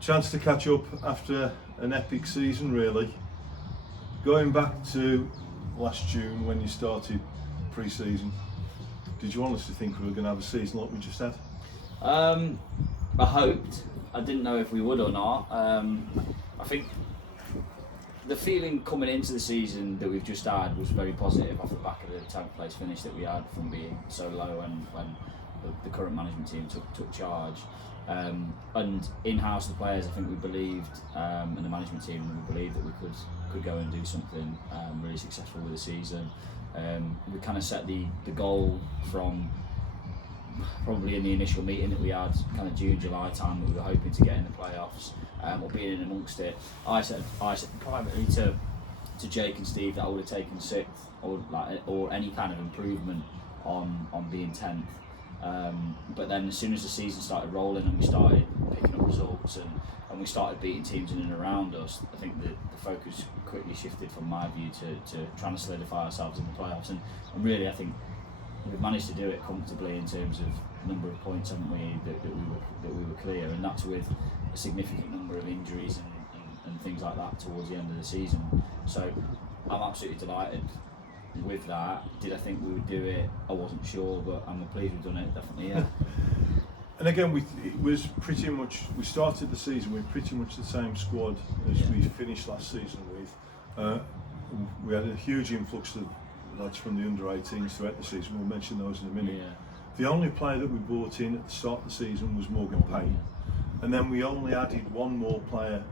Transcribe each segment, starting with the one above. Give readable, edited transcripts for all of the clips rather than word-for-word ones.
Chance to catch up after an epic season, really. Going back to last June when you started pre-season, did you honestly think we were going to have a season like we just had? I hoped. I didn't know if we would or not. I think the feeling coming into the season that we've just had was very positive off the back of the 10th place finish that we had from being so low and when the current management team took charge. And in-house the players, I think we believed, and the management team, we believed that we could go and do something really successful with the season. We kind of set the goal from probably in the initial meeting that we had, kind of June, July time, that we were hoping to get in the playoffs or being in amongst it. I said privately to Jake and Steve that I would have taken 6th or any kind of improvement on being 10th. But then as soon as the season started rolling and we started picking up results and we started beating teams in and around us, I think the focus quickly shifted from my view to trying to solidify ourselves in the playoffs. And really I think we've managed to do it comfortably in terms of number of points, haven't we, that we were clear, and that's with a significant number of injuries and things like that towards the end of the season. So I'm absolutely delighted with that. Did I think we would do it? I wasn't sure, but I'm pleased we've done it, definitely, yeah. And again, it was pretty much, we started the season with pretty much the same squad as we finished last season with. We had a huge influx of lads from the under-18s throughout the season. We'll mention those in a minute. Yeah. The only player that we brought in at the start of the season was Morgan Payne, and then we only added one more player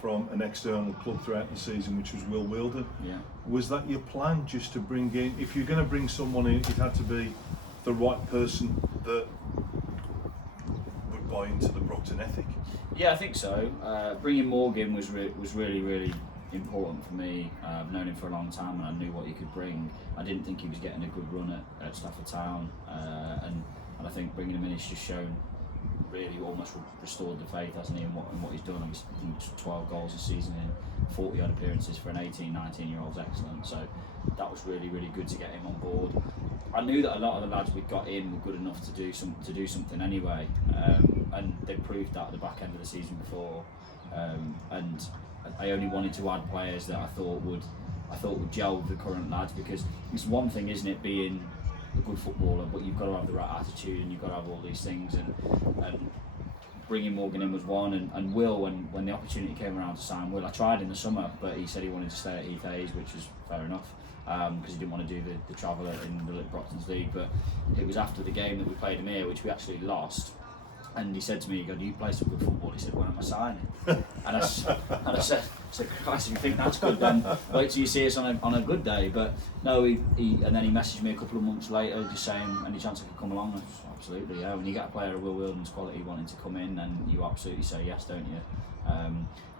from an external club throughout the season, which was Will Wilder. Yeah. Was that your plan, just to bring in, if you're going to bring someone in, it had to be the right person that would buy into the Brockton ethic? Yeah, I think so. Bringing Morgan was really important for me. I've known him for a long time and I knew what he could bring. I didn't think he was getting a good run at Stafford Town, and I think bringing him in has just shown, really almost restored the faith, hasn't he, in what he's done. I think 12 goals a season in 40 odd appearances for an 19 year old's excellent. So that was really good to get him on board. I knew that a lot of the lads we got in were good enough to do something anyway, and they proved that at the back end of the season before. And I only wanted to add players that I thought would gel with the current lads, because it's one thing, isn't it, being a good footballer, but you've got to have the right attitude and you've got to have all these things, and bringing Morgan in was one, and Will, when the opportunity came around to sign Will, I tried in the summer, but he said he wanted to stay at Heath Hayes, which was fair enough, because he didn't want to do the travel in the Brockton's League. But it was after the game that we played him here, which we actually lost, and he said to me, he goes, "Do you play some good football?" He said, "When am I signing?" and I said, "Christ, if you think that's good, then wait till you see us on a good day." But no, he and then he messaged me a couple of months later, just saying, "Any chance I could come along?" I said, "Absolutely, yeah." When you get a player of Will Wilden's quality wanting to come in, then you absolutely say yes, don't you?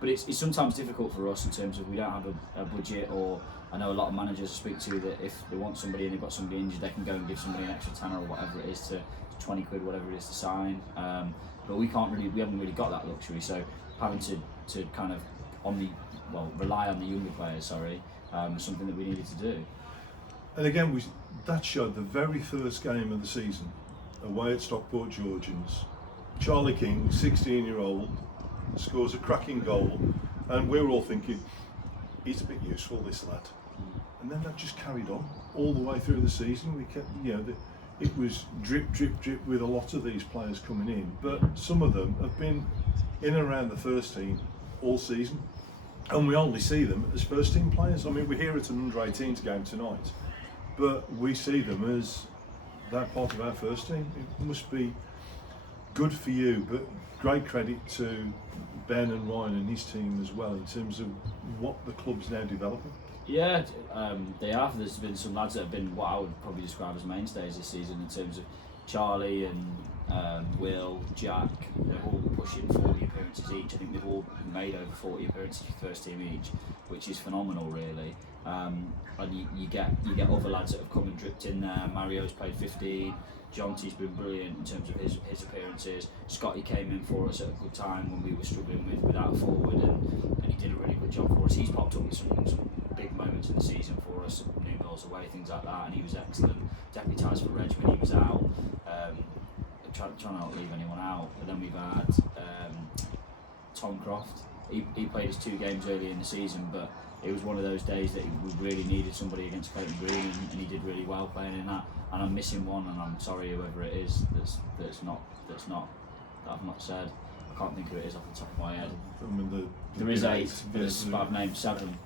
But it's sometimes difficult for us in terms of we don't have a budget, or I know a lot of managers I speak to that if they want somebody and they've got somebody injured, they can go and give somebody an extra tenner or whatever it is to 20 quid, whatever it is to sign. But we haven't really got that luxury, so having to kind of rely on the younger players, is something that we needed to do. And again, that showed the very first game of the season, away at Stockport Georgians. Charlie King, 16-year-old, scores a cracking goal, and we were all thinking, he's a bit useful, this lad. And then that just carried on all the way through the season. We kept, it was drip with a lot of these players coming in, but some of them have been in and around the first team all season, and we only see them as first team players. I mean, we're here at an under-18s game tonight, but we see them as that part of our first team. It must be good for you, but great credit to Ben and Ryan and his team as well in terms of what the club's now developing. Yeah, they have. There's been some lads that have been what I would probably describe as mainstays this season in terms of Charlie and Will, Jack. They're all pushing 40 appearances each. I think they've all made over 40 appearances for first team each, which is phenomenal, really. And you get other lads that have come and dripped in there. Mario's played 15. Jonty's been brilliant in terms of his appearances. Scotty came in for us at a good time when we were struggling without a forward, and he did a really good job for us. He's popped up with some big moments in the season for us, new goals away, things like that, and he was excellent. Deputised for Reg when he was out. Trying not to leave anyone out. But then we've had Tom Croft. He played his 2 games early in the season, but it was one of those days that we really needed somebody against Clayton Green, and he did really well playing in that. And I'm missing one, and I'm sorry whoever it is that I've not said. I can't think who it is off the top of my head. I mean, There is 8, but I've named 7.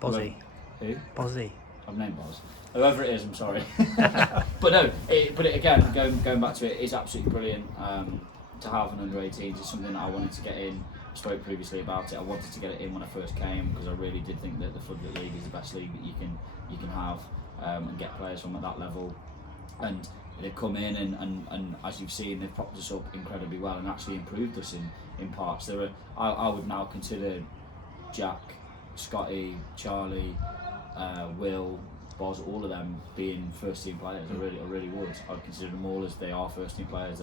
Bozzy. Who? Bozzy. I've named Boz. Whoever it is, I'm sorry. But no, but again, going back to it, it's absolutely brilliant to have an under-18s. It's something that I wanted to get in. I spoke previously about it. I wanted to get it in when I first came because I really did think that the Floodlit League is the best league that you can have and get players from at that level. And they've come in and as you've seen, they've propped us up incredibly well and actually improved us in parts. I would now consider Jack, Scotty, Charlie, Will, Boz, all of them being first team players. I really would. I'd consider them all as they are first team players.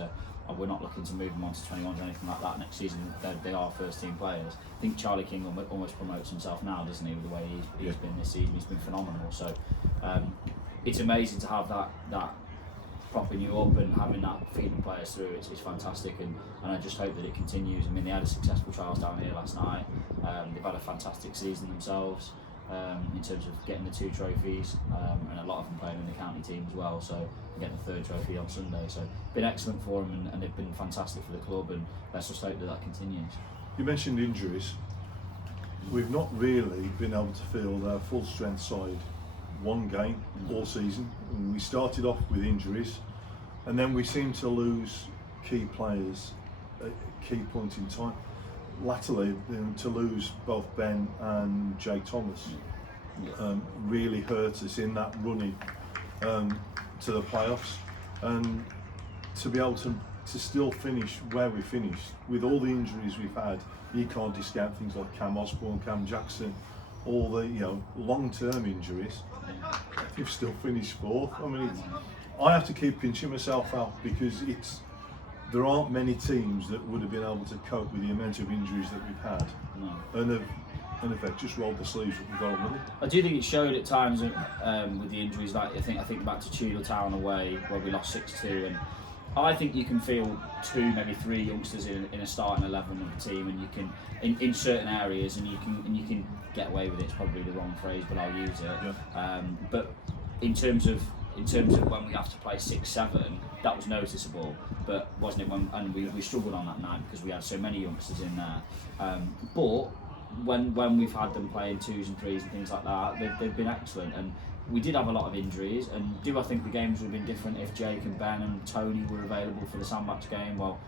We're not looking to move them on to 21s or anything like that next season. They are first team players. I think Charlie King almost promotes himself now, doesn't he, with the way he's been this season. He's been phenomenal. So it's amazing to have that propping you up and having that feeding players through. It's fantastic, and I just hope that it continues. I mean, they had a successful trials down here last night. They've had a fantastic season themselves in terms of getting the 2 trophies, and a lot of them playing in the county team as well. So getting the 3rd trophy on Sunday. So been excellent for them, and they've been fantastic for the club. And let's just hope that continues. You mentioned injuries. We've not really been able to field our full strength side one game all season. We started off with injuries, and then we seemed to lose key players at key point in time. Latterly, to lose both Ben and Jake Thomas really hurt us in that running to the playoffs, and to be able to still finish where we finished with all the injuries we've had. You can't discount things like Cam Osborne, Cam Jackson, all the long-term injuries. You've still finished 4th. I mean, I have to keep pinching myself out because there aren't many teams that would have been able to cope with the amount of injuries that we've had, and have just rolled the sleeves up and gone with it. I do think it showed at times with the injuries. Like I think back to Tudor Town away where we lost 6-2, and I think you can feel 2, maybe 3 youngsters in a starting 11 of the team, and you can in certain areas, and you can get away with it. It's probably the wrong phrase, but I'll use it. Yeah. But in terms of when we have to play 6-7, that was noticeable, but wasn't it? And we struggled on that night because we had so many youngsters in there. But when we've had them playing 2s and 3s and things like that, they've been excellent. And we did have a lot of injuries, and do I think the games would have been different if Jake and Ben and Tony were available for the Sandbach game? Well,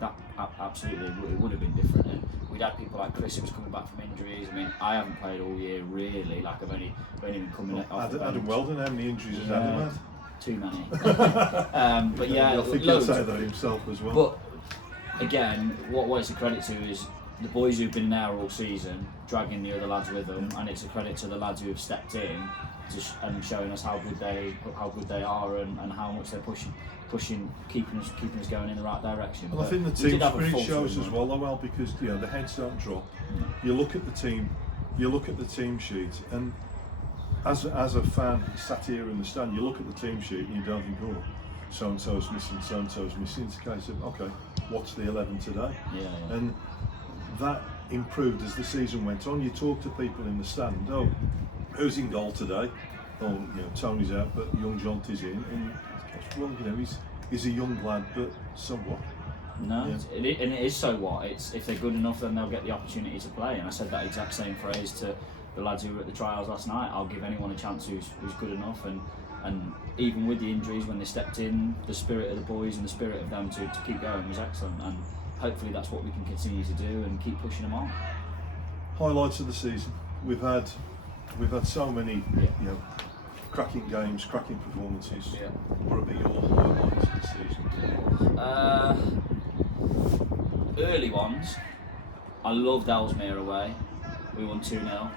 that absolutely it would have been different. And we'd had people like Chris who was coming back from injuries. I mean, I haven't played all year really. Like I've only been coming off the bench. Adam Weldon, how many injuries has Adam had? Too many. But yeah, I think he'll say that himself as well. But again, what it's a credit to is the boys who've been there all season, dragging the other lads with them, and it's a credit to the lads who have stepped in and showing us how good they are and how much they're pushing, keeping us going in the right direction. Well, I think the team spirit shows as well, though, because the heads don't drop. You look at the team, you look at the team sheet, and as a fan sat here in the stand, you look at the team sheet and you don't think, oh, so and so's missing, so and so's missing. It's a case of, okay, what's the 11 today? Yeah. And that improved as the season went on. You talk to people in the stand, oh, who's in goal today? Oh, Tony's out, but young Jonty's in. And well, he's a young lad, but so what? No, and it is so what. It's if they're good enough, then they'll get the opportunity to play. And I said that exact same phrase to the lads who were at the trials last night. I'll give anyone a chance who's good enough. And even with the injuries, when they stepped in, the spirit of the boys and the spirit of them to keep going was excellent. And hopefully that's what we can continue to do and keep pushing them on. Highlights of the season. We've had so many, cracking games, cracking performances. Yeah. What have been your highlights of the season? Early ones. I loved Ellesmere away. We won 2-0.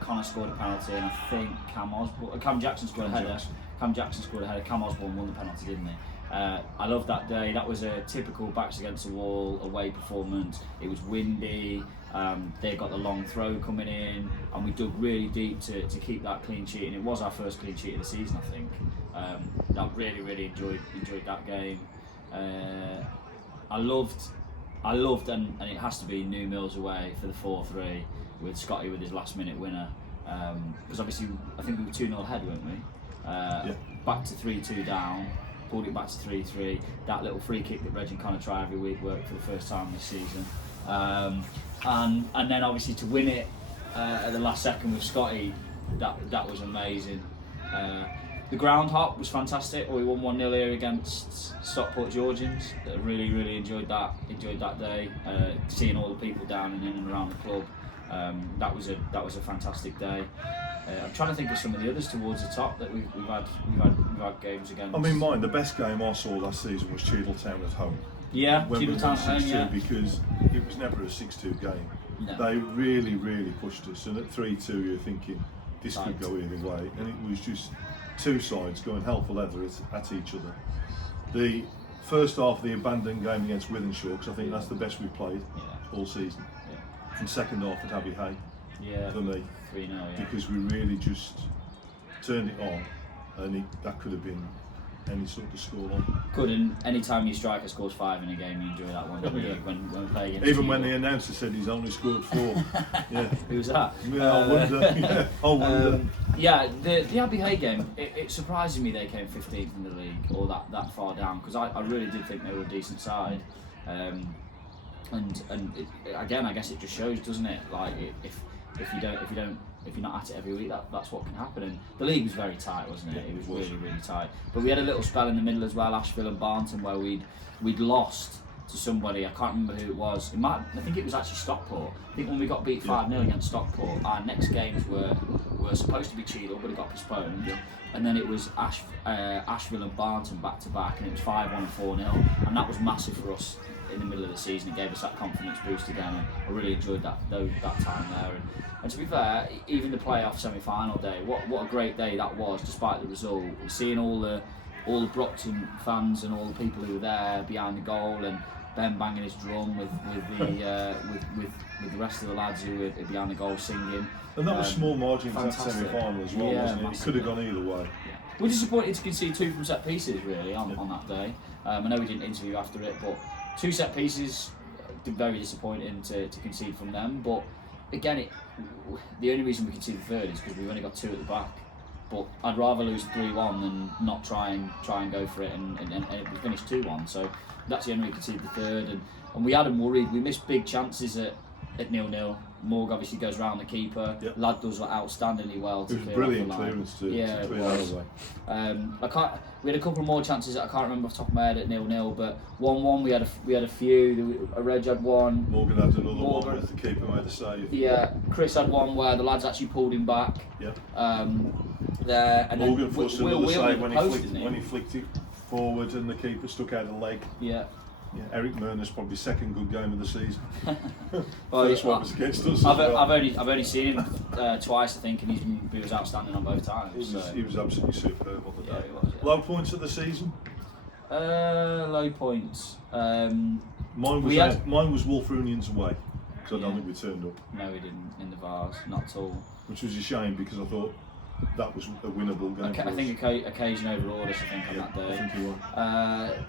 Connor scored a penalty, and I think Cam Jackson scored a header. Cam Jackson scored a header. Cam Osborne won the penalty, didn't he? I loved that day. That was a typical backs against the wall away performance. It was windy. They got the long throw coming in, and we dug really deep to keep that clean sheet. And it was our first clean sheet of the season, I think. I really enjoyed that game. I loved I loved, and it has to be New Mills away for the 4-3 with Scotty with his last minute winner. Because obviously, I think we were 2-0 ahead, weren't we? Back to 3-2 down, pulled it back to 3-3. That little free kick that Reg and Connor try every week worked for the first time this season. And then obviously to win it at the last second with Scotty, that was amazing. The ground hop was fantastic. We won 1-0 here against Stockport Georgians. Really, really enjoyed that day. Seeing all the people down and in and around the club. That was a fantastic day. I'm trying to think of some of the others towards the top that we've had games against. I mean, the best game I saw last season was Cheadletown at home. Yeah, when we won Cheadletown at home, 6-2, yeah. because it was never a 6-2 game. No. They really, really pushed us, and at 3-2 you're thinking this could Right. go either way, and it was just two sides going hell for leather at each other. The first half of the abandoned game against Wythenshawe, because I think that's the best we've played all season, and second half at Abbey Hay for me, 3-0, yeah. because we really just turned it on, and that could have been any sort of scoreline. Couldn't. Anytime your striker scores 5 in a game, you enjoy that one, don't you? When we play against Even when Cheadle. the announcer said he's only scored 4. Yeah. Who's that? Yeah, I wonder. Yeah, I wonder. Yeah, the Abbey Hay game, it surprises me they came 15th in the league, or that far down, because I really did think they were a decent side. And again, I guess it just shows, doesn't it? Like if you're not at it every week, that's what can happen. And the league was very tight, wasn't it? It was really, really tight. But we had a little spell in the middle as well, Ashville and Barnton, where we'd lost to somebody. I can't remember who it was. I think it was actually Stockport. I think when we got beat 5-0 against Stockport, our next games were supposed to be Cheadle, but it got postponed. Yeah. And then it was Ashville and Barnton back to back, and it was 5-1 and 4-0, and that was massive for us in the middle of the season. It gave us that confidence boost again, and I really enjoyed that time there. And to be fair, even the playoff semi-final day, what a great day that was, despite the result. Seeing all the Brockton fans and all the people who were there behind the goal, and Ben banging his drum with the rest of the lads who were behind the goal singing. And that was small margins that fantastic. semi-final as well, Yeah, wasn't it? It massively. could have gone either way. Yeah. We're disappointed to concede 2 from set pieces, really, on that day. I know we didn't interview after it, but 2 set pieces, very disappointing to concede from them. But again, the only reason we conceded the third is because we've only got 2 at the back. But I'd rather lose 3-1 than not try and go for it, and we finished 2-1. So that's the only way we conceded the third, and we had them worried. We missed big chances at 0-0. Morg obviously goes round the keeper. Yep. Lad does outstandingly well to It was clear brilliant off the line. clearance to it clear was. that away. We had a couple more chances that I can't remember off the top of my head at 0-0, but 1-1 we had a few. Reg had one. Morgan had another Morgan. one with the keeper made a save. Yeah, Chris had one where the lads actually pulled him back. Yeah. There and Morgan then forced Will another Whelan save hit when the post, he didn't flicked it forward and the keeper stuck out the leg. Yeah. Yeah, Eric Murner's probably second good game of the season. Well, First one was against us. I've as well. only seen him twice, I think, and he was outstanding on both times. He was absolutely superb on the Yeah, day. he was, yeah. Low points of the season. Low points. Mine We had- was Wolverhampton's away, because I don't Yeah. think we turned up, No, we didn't in the Vars, not at all. which was a shame because I thought that was a winnable game. for I us. think occasion overawed us, I think, on Yeah, that day. I think you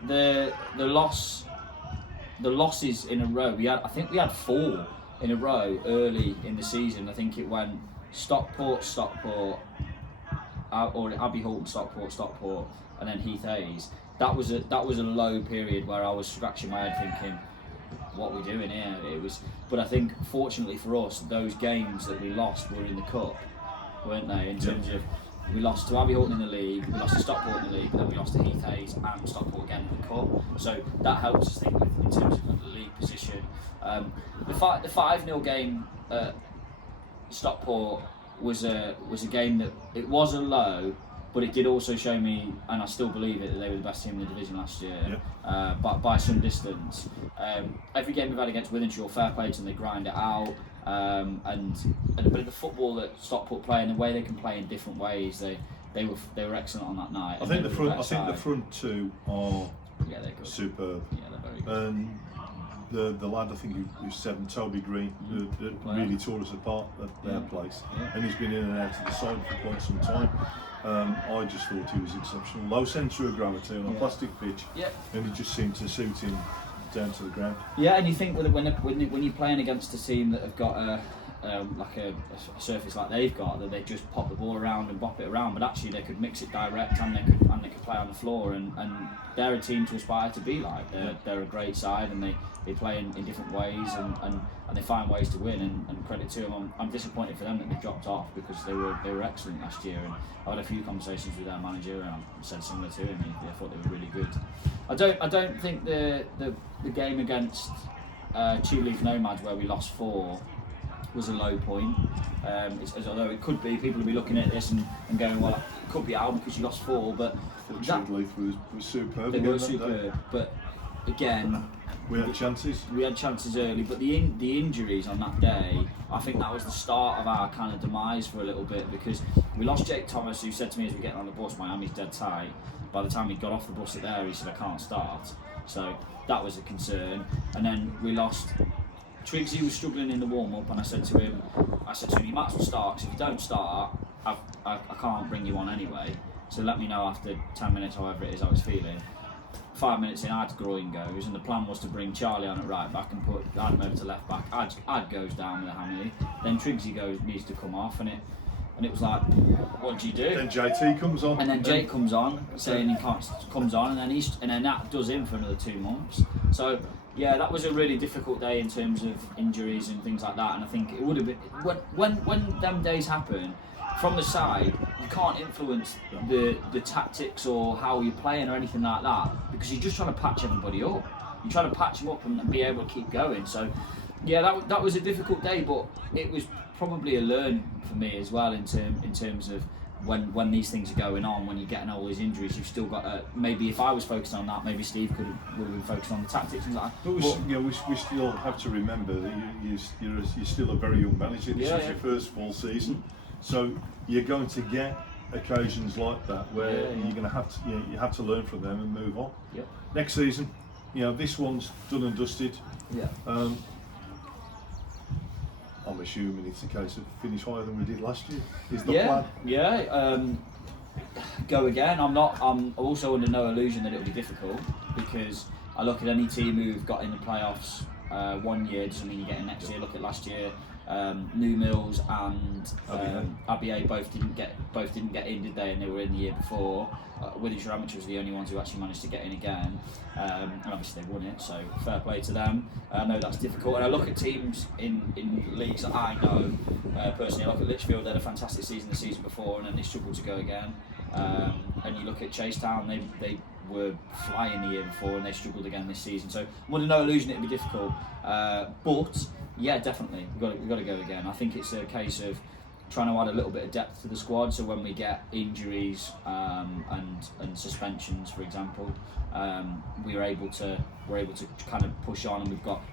were. The losses in a row. I think we had 4 in a row early in the season. I think it went Stockport, or Abbey Hall, Stockport, and then Heath Hayes. That was a low period where I was scratching my head thinking, what are we doing here? But I think fortunately for us, those games that we lost were in the cup, weren't they? In terms of, we lost to Abbey Hall in the league, we lost to Stockport in the league, and then we lost to Heath Hayes and Stockport again in the cup. So that helps us think in terms of the league position. The 5-0 game at Stockport was a game that it was a low, but it did also show me, and I still believe it, that they were the best team in the division last year, by some distance. Every game we've had against Wythenshawe, fair play to them, they grind it out. And a bit of the football that Stockport play and the way they can play in different ways, they were excellent on that night. I think the front 2 are they're good. superb. Yeah, they're very good. And the lad I think who's 7, Toby Green, that really tore us apart at their place, and he's been in and out of the side for quite some time. I just thought he was exceptional. Low centre of gravity on a plastic pitch, and it just seemed to suit him down to the ground. Yeah, and you think when you're playing against a team that have got a surface like they've got, that they just pop the ball around and bop it around, but actually they could mix it direct and they could play on the floor, and they're a team to aspire to be like. They're a great side, and they play in different ways, and they find ways to win, and credit to them. I'm disappointed for them that they dropped off, because they were excellent last year, and I had a few conversations with their manager, and I said similar to him. I thought they were really good. I don't think the game against Cheapleaf Nomads, where we lost 4, was a low point. Although it could be, people will be looking at this and going, well, it could be out because you lost 4, but Cheapleaf was superb. They were superb, but again, we had chances. We had chances early, but the injuries on that day, I think that was the start of our kind of demise for a little bit, because we lost Jake Thomas, who said to me as we were getting on the bus, Miami's dead tight. By the time he got off the bus at there, he said, I can't start. So that was a concern. And then we lost Triggsy, was struggling in the warm-up, and I said to him, you might as well start, because if you don't start, I can't bring you on anyway. So let me know after 10 minutes, however it is I was feeling. 5 minutes in, Ad's groin goes, and the plan was to bring Charlie on at right back and put Adam over to left back. Ad goes down with a hammy. Then Triggsy needs to come off, and it was like, what do you do? Then JT comes on. And then Jake comes on, saying he can't, comes on, and then that does him for another 2 months. So yeah, that was a really difficult day in terms of injuries and things like that. And I think it would have been, when them days happen, from the side, you can't influence the tactics or how you're playing or anything like that, because you're just trying to patch everybody up. You're trying to patch them up and be able to keep going. So yeah, that was a difficult day, but it was probably a learn for me as well in terms of when these things are going on, when you're getting all these injuries, you've still got maybe if I was focused on that, maybe Steve would have been focused on the tactics and that. But we still have to remember that you're still a very young manager. This is your first full season, so you're going to get occasions like that where you're going to have to you have to learn from them and move on. Yeah. Next season, this one's done and dusted. Yeah. I'm assuming it's a case of finish higher than we did last year. Is the Yeah. plan? Yeah. Go again. I'm also under no illusion that it'll be difficult, because I look at any team who've got in the playoffs 1 year doesn't mean you're getting next year. Look at last year. New Mills and ABA both didn't get in, did they? And they were in the year before. Withenshaw Amateur was the only ones who actually managed to get in again, and obviously they won it. So fair play to them. I know that's difficult, and I look at teams in leagues that I know personally. I look at Lichfield; they had a fantastic season the season before, and then they struggled to go again. And you look at Chasetown; they were flying the year before, and they struggled again this season. So I'm under no illusion it'll be difficult, but yeah, definitely we've got to go again. I think it's a case of trying to add a little bit of depth to the squad, so when we get injuries and suspensions, for example, we're able to kind of push on, and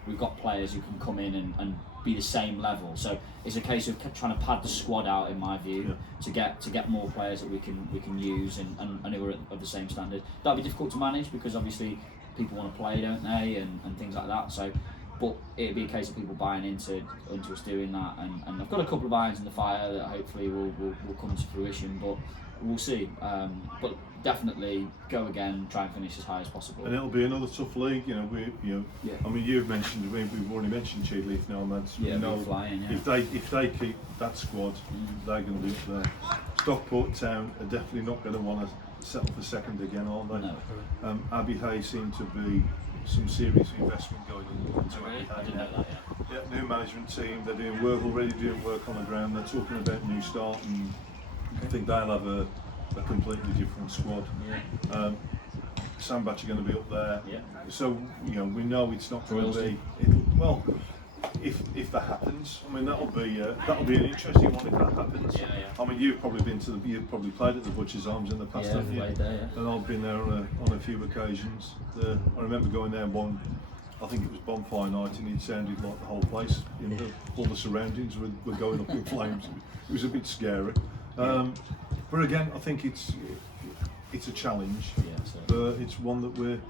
we've got players who can come in and be the same level. So it's a case of trying to pad the squad out, in my view, to get more players that we can use and who are of the same standard. That'll be difficult to manage, because obviously people want to play, don't they, and things like that. So. But it'd be a case of people buying into us doing that, and I've got a couple of irons in the fire that hopefully will come to fruition, but we'll see. But definitely go again, try and finish as high as possible. And it'll be another tough league, I mean, you've mentioned, we've already mentioned Cheapleaf Nomads. Yeah, flying. Yeah. If they keep that squad, they're going to be up there. Stockport Town are definitely not going to want to settle for second again, are they? No. Abbey Hay seem to be some serious investment going into Really? Abbey Hay. I didn't know that. Yeah, new management team. They're doing work already, doing work on the ground. They're talking about New Start, and I think they'll have a completely different squad. Yeah. Sandbach are going to be up there. Yeah. So we know it's not going to be. If that happens, I mean that'll be an interesting one if that happens. Yeah. I mean you've probably played at the Butcher's Arms in the past, haven't you? Played there, yeah. And I've been there on a few occasions. I remember going there one. I think it was bonfire night, and it sounded like the whole place, all the surroundings were going up in flames. It was a bit scary. But again, I think it's a challenge, but it's one that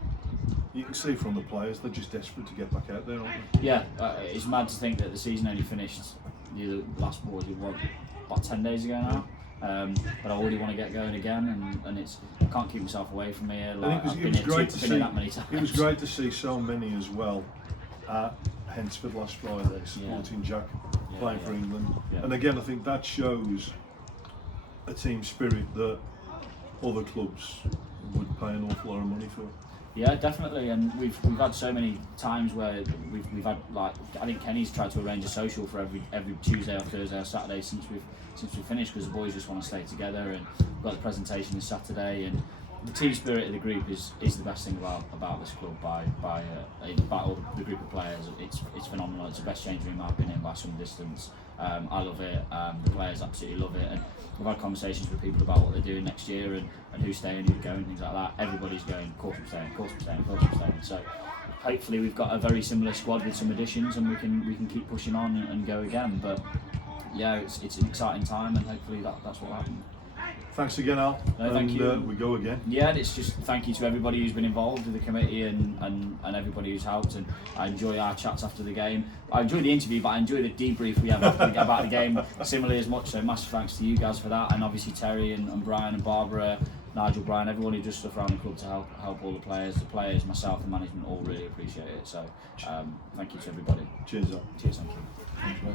you can see from the players, they're just desperate to get back out there, aren't they? Yeah, it's mad to think that the season only finished the last about 10 days ago now. but I already want to get going again, and it's I can't keep myself away from here. Like, I've been here that many times. It was great to see so many as well at Hensford last Friday supporting Jack playing for England, and again I think that shows a team spirit that other clubs would pay an awful lot of money for. Yeah, definitely, and we've had so many times where we've had, like, I think Kenny's tried to arrange a social for every Tuesday or Thursday or Saturday since we've finished, because the boys just want to stay together, and we've got the presentation this Saturday, and the team spirit of the group is the best thing about this club by all the group of players. It's phenomenal. It's the best change room in my opinion by some distance. I love it. The players absolutely love it, and we've had conversations with people about what they're doing next year and who's staying, who's going, things like that. Everybody's going, of course I'm staying, of course I'm staying, of course I'm staying. So hopefully we've got a very similar squad with some additions, and we can keep pushing on and go again. But yeah, it's an exciting time, and hopefully that's what will happen. Thanks again, Al. No, thank you. We go again. Yeah, it's just thank you to everybody who's been involved with the committee and everybody who's helped. And I enjoy our chats after the game. I enjoy the interview, but I enjoy the debrief we have about the game similarly as much. So massive thanks to you guys for that, and obviously Terry and Brian and Barbara, Nigel, Brian, everyone who does stuff around the club to help all the players, myself, and management all really appreciate it. So thank you to everybody. Cheers, Al. Cheers, thank you. Thanks, mate.